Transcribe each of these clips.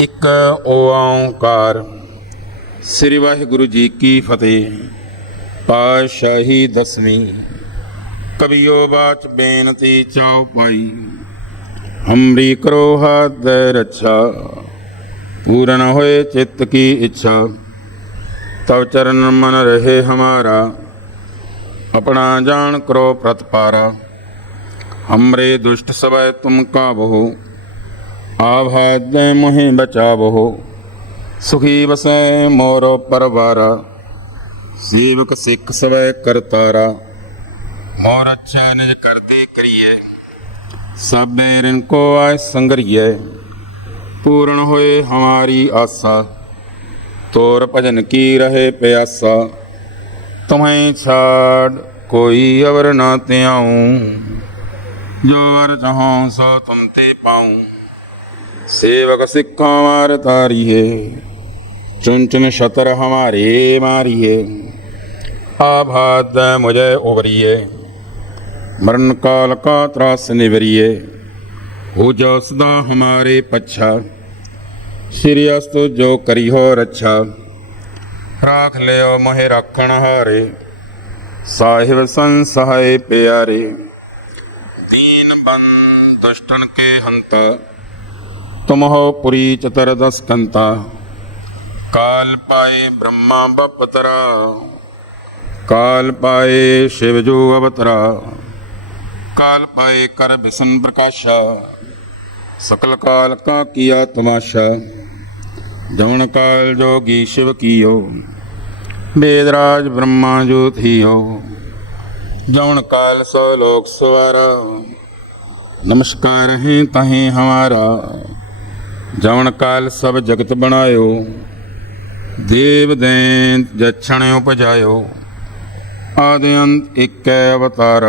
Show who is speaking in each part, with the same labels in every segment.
Speaker 1: ਇੱਕ ਓੰਕਾਰ। ਸ੍ਰੀ ਵਾਹਿਗੁਰੂ ਜੀ ਕੀ ਫਤਿਹ। ਪਾਤਸ਼ਾਹੀ ਦਸਵੀਂ। ਕਬੀਓ ਬਾਚ ਬੇਨਤੀ ਚਾਉ ਪਾਈ। ਹਮਰੀ ਕਰੋ ਹੱਦ ਰੱਛਾ। ਪੂਰਨ ਹੋਏ ਚਿੱਤ ਕੀ ਇੱਛਾ। ਤਵ ਚਰਨ ਮਨ ਰਹੇ ਹਮਾਰਾ। ਆਪਣਾ ਜਾਣ ਕਰੋ ਪ੍ਰਤਪਾਰਾ। ਹਮਰੇ ਦੁਸ਼ਟ ਸਵੈ ਤੁਮ ਕਾ ਬਹੁ ਆਭਾਦੈ ਮੋਹਿ ਬਚਾਵੋ। ਸੁਖੀ ਵਸੈ ਮੋਰ ਪਰਵਾਰਾ ਸੇਵਕ ਸਿੱਖ ਸਵੈ ਕਰਤਾਰਾ। ਮੋਰ ਅੱਛੈ ਨਿਜ ਕਰਦੇ ਕਰੀਏ ਸਭੇ ਰਿਨ ਕੋ ਆਇ ਸੰਗਰੀਏ। ਪੂਰਨ ਹੋਏ ਹਮਾਰੀ ਆਸਾ, ਤੋਰ ਭਜਨ ਕੀ ਰਹੇ ਪਿਆਸਾ। ਤੁਮਹਿ ਛਾੜ ਕੋਈ ਅਵਰ ਨਾ ਤਿਆਉ ਜੋ ਵਰ ਚਾਹਉ ਸੋ ਤੁਮ ਤੇ ਪਾਉ। सेवक सिक्खों मार तारिये, चुन चुन शतर हमारे मारिये। आभाद मुझे उबरिए मरण काल का त्रास निवरिए हो जो सदा हमारे पच्छा, श्री अस्तु जो करी हो रच्छा। राख लियो मोहे रखण हारे, साहिब संसहाय प्यारे। दीन बंद दुष्टन के हंता तुमहो पुरी चतुर्दस्कंता काल पाए ब्रह्मा बपतरा। काल पाए शिवजो अवतरा। काल पाए कर भिषण प्रकाशा। सकल काल का किया तमाशा। जौन काल जोगी शिव कियो वेदराज ब्रह्मा ज्योतियो। जौन काल सो लोक सवारा। नमस्कार है तहें हमारा। ਜਵਨ ਕਾਲ ਸਭ ਜਗਤ ਬਣਾਇਓ, ਦੇਵ ਦੈਂਤ ਜਛਣ ਉਪਜਾਇਓ। ਆਦਿ ਅੰਤ ਇਕੈ ਅਵਤਾਰ,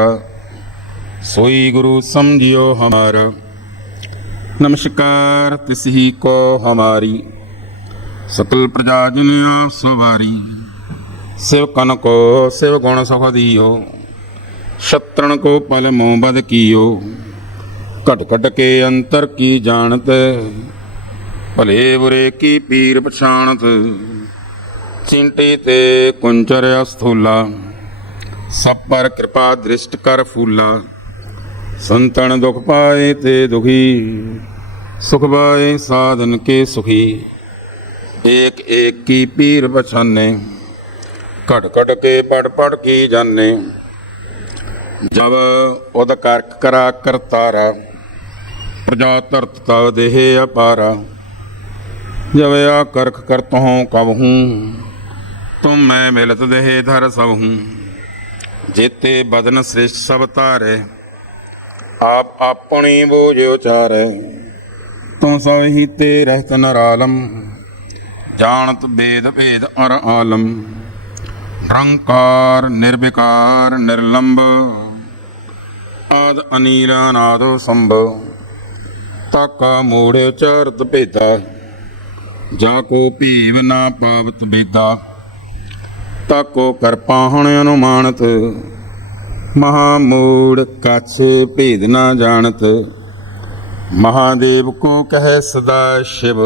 Speaker 1: ਸੋਈ ਗੁਰੂ ਸਮਝਿਓ ਹਮਾਰ। ਨਮਸਕਾਰ, ਤਿਸਹੀ ਕੋ ਹਮਾਰੀ। ਸਕਲ ਪ੍ਰਜਾ ਜਨ ਆਪ ਸਵਾਰੀ, ਸਿਵ ਕਨ ਕੋ ਸਿਵ ਗੁਣ ਸੁਖ ਦਿਓ। ਸ਼ਤਰਣ ਕੋ ਪਲ ਮੋਹ ਬਦ ਕੀਓ। ਘਟ ਘਟ ਕੇ ਅੰਤਰ ਕੀ ਜਾਣਤ ਭਲੇ ਬੁਰੇ ਕੀ ਪੀਰ ਪਛਾਣਤ? ਚਿੰਟੀ ਤੇ ਕੁੰਚਰ ਅਸਥੂਲਾ, ਸਭ ਪਰ ਕਿਰਪਾ ਦ੍ਰਿਸ਼ਟ ਕਰ ਫੂਲਾ। ਸੰਤਨ ਦੁਖ ਪਾਏ ਤੇ ਦੁਖੀ, ਸੁਖ ਪਾਏ ਸਾਧਨ ਕੇ ਸੁਖੀ। ਏਕ ਏਕ ਕੀ ਪੀਰ ਪਛਾਨੇ ਘਟ ਘਟ ਕੇ ਪੜ ਪੜ ਕੀ ਜਾਣੇ। ਜਬ ਉਦ ਕਰਕ ਕਰਾ ਕਰਤਾਰਾ, ਪ੍ਰਜਾ ਧਰਤ ਤਵ ਦੇਹ ਅਪਾਰਾ। ਜਬ ਆ ਕਰਖ ਕਰਤ ਹਉ ਕਬ ਹੂੰ ਤੁਮ ਮੈਂ ਮਿਲਤ ਦੇਹ ਧਰ ਸਭ ਹੂੰ ਜੇਤੇ ਬਦਨ ਸ੍ਰਿਸ਼ਟ ਸਭ ਧਾਰੇ, ਆਪ ਆਪਣੀ ਬੋਝ ਉਚਾਰੈ। ਤੂੰ ਸਭ ਹੀ ਤੇ ਰਹਿਤ ਨਰਾਲਮ, ਜਾਣਤ ਬੇਦ ਭੇਦ ਅਰ ਆਲਮ। ਨਿਰੰਕਾਰ, ਨਿਰਵਿਕਾਰ, ਨਿਰਲੰਬ, ਆਦ ਅਨੀਲ ਅਨਾਦੋ ਸੰਭ, ਤਾਕਾ ਮੂੜ ਚਰਤ ਭੇਦਾ। ਜਾ ਕੋ ਭੀਵ ਨਾ ਪਾਵਤ ਬੇਦਾ ਤਾਕੋ ਕਰਪਾ ਹਣ ਅਨੁਮਾਨਤ ਮਹਾ ਮੂੜ ਕਛ ਭੇਦ ਨਾ ਜਾਣਤ। ਮਹਾਦੇਵ ਕੋ ਕਹੈ ਸਦਾ ਸ਼ਿਵ,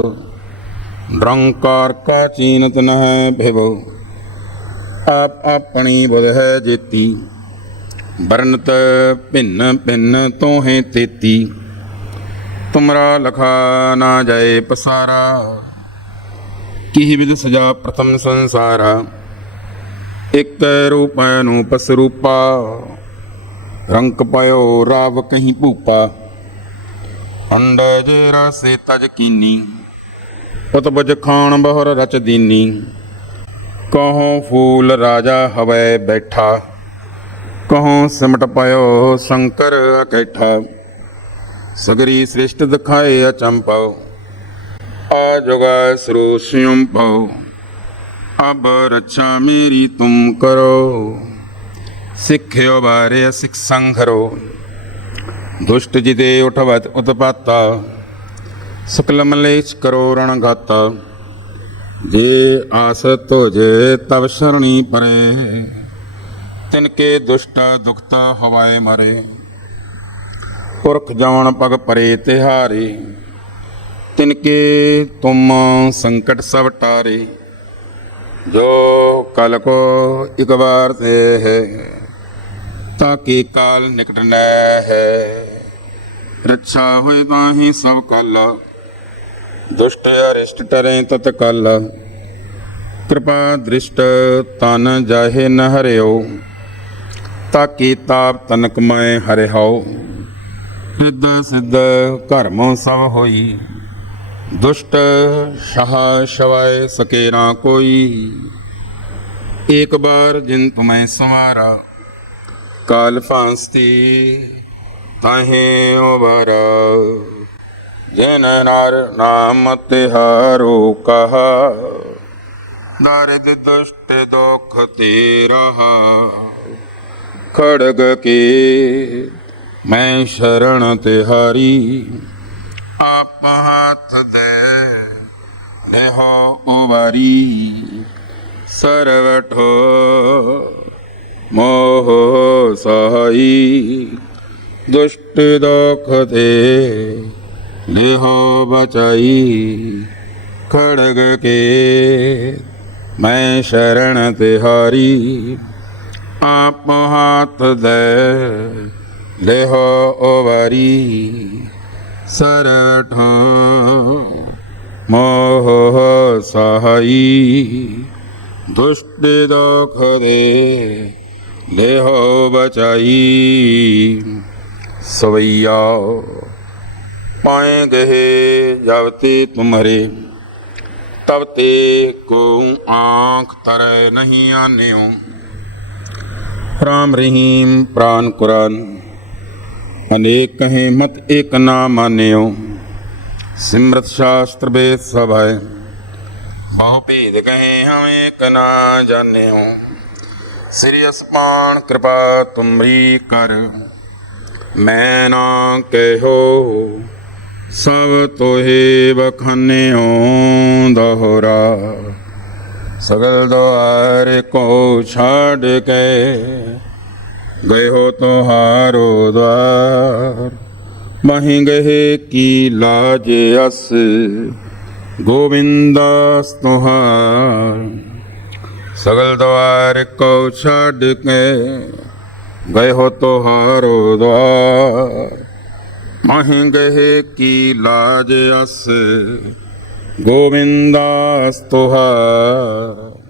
Speaker 1: ਨਿਰੰਕਾਰ ਕਾ ਚੀਨਤ ਨਹਿ ਭਿਵ। ਆਪ ਆਪਣੀ ਬੁਧ ਹੈ ਜੇਤੀ ਵਰਨਤ ਭਿੰਨ ਭਿੰਨ ਤੋਹੇ ਤੇਤੀ। ਤੁਮਰਾ ਲਖਾ ਨਾ ਜਾਏ ਪਸਾਰਾ ਕਿਹ ਵਿਦ ਸਜਾ ਪ੍ਰਥਮ ਸੰਸਾਰਾ? ਇਕ ਰੂਪ ਅਨੂਪਸ ਰੂਪਾ, ਰੰਕ ਪਇਓ ਰਾਵ ਕਹੀਂ ਭੂਪਾ। ਅੰਡ ਜੇ ਰਸੇ ਤਜ ਕੀਨੀ ਪਤ ਬਜ ਖਾਨ ਬਹੁਰ ਰਚ ਦੀਨੀ। ਕਹੋਂ ਫੂਲ ਰਾਜਾ ਹਵੈ ਬੈਠਾ, ਕਹੋ ਸਿਮਟ ਪਇਓ ਸ਼ੰਕਰ ਅਕੈਠਾ। ਸਗਰੀ ਸ੍ਰਿਸ਼ਟ ਦਿਖਾਏ ਅਚੰਪਉ ਆ ਜੁਗਾ ਸਰੋ ਸਿਉਮ ਪਾਉ ਅਬ ਰੱਛਾ ਮੇਰੀ ਤੁਮ ਕਰੋ। ਸਿੱਖਿਓ ਬਾਰੇ ਸਿਖ ਸੰਘਰੋ ਦੁਸ਼ਟ ਜਿਦੇ ਉਠਵਤ ਉਤਪਾਤਾ ਸਕਲ ਮਲੇਸ਼ ਕਰੋ ਰਣ ਗਾਤਾ ਜੇ ਆਸ ਤੁਝੇ ਤਵ ਸ਼ਰਣੀ ਪਰੇ, ਤਿਨ ਕੇ ਦੁਸ਼ਟ ਦੁਖਤਾ ਹਵਾਏ ਮਰੇ। ਪੁਰਖ ਜਵਨ ਪਗ ਪਰੇ ਤਿਹਾਰੀ। तिनके तुम संकट सब टारे जो कल को एक बार से है ताकि काल निकट न है रक्षा होए ताही सब कल दुष्ट अरिष्ट टरे तत्कल कृपा दृष्ट तन जाहे न हरियो ताकि ताप तनक मैं हरे हो सिद्ध सिद्ध कर्म सब होई दुष्ट शाह शवाय सके ना कोई एक बार जिन तुम्हें संवारा काल फांसती ताहे उबारा जन नार नाम तिहारो कहा दारिद दुष्ट दुख तेरहा खड़ग के मैं शरण तिहारी आप हाथ दे नेहो उबारी सरवठो मोह सहाई दुष्ट दुख दे लेहो बचाई खड़ग के मैं शरण तिहारी आप हाथ दे लेहो उबारी सरठ मोह सहाई दुष्ट दुख दे लेहो बचाई। सवैया, पाए गहे जावते तुम्हारे। तब ते को आँख तरह नहीं आने राम रहीम प्राण कुरान, अनेक कहें मत एक ना मान्यो ਸਿਮਰਤ ਸ਼ਾਸਤਰ ਬੇਦ ਸਭਾਏ ਬਹੁ ਭੇਦ ਕਹੇ ਹਮੇ ਕਨਾ ਜਾਣਿਓ। ਸ੍ਰੀ ਅਸਪਾਨ ਕਿਰਪਾ ਤੁਮਰੀ ਕਰ। ਮੈਂ ਨਾ ਕਹਿਓ, ਸਭ ਤੋਹੇ ਬਖਨਿਓ ਦਹਰਾ। ਸਗਲ ਦੁਆਰ ਕੋ ਛੱਡ ਕੇ ਗਏ ਹੋ ਤੁਹਾਰੋ ਦਵਾਰ ਮਹਿ ਗਏ ਕੀ ਲਾਜ ਅਸ? ਗੋਬਿੰਦਾਸ ਤੁਹਾਰ, ਸਗਲ ਦਵਾਰ ਕੋ ਛੱਡ ਕੇ ਗਏ ਹੋ ਤੁਹਾਰੋ ਦਵਾਰ। ਮਹਿ ਗਏ ਕੀ ਲਾਜ ਅਸ? ਗੋਬਿੰਦਾਸ ਤੁਹਾਰ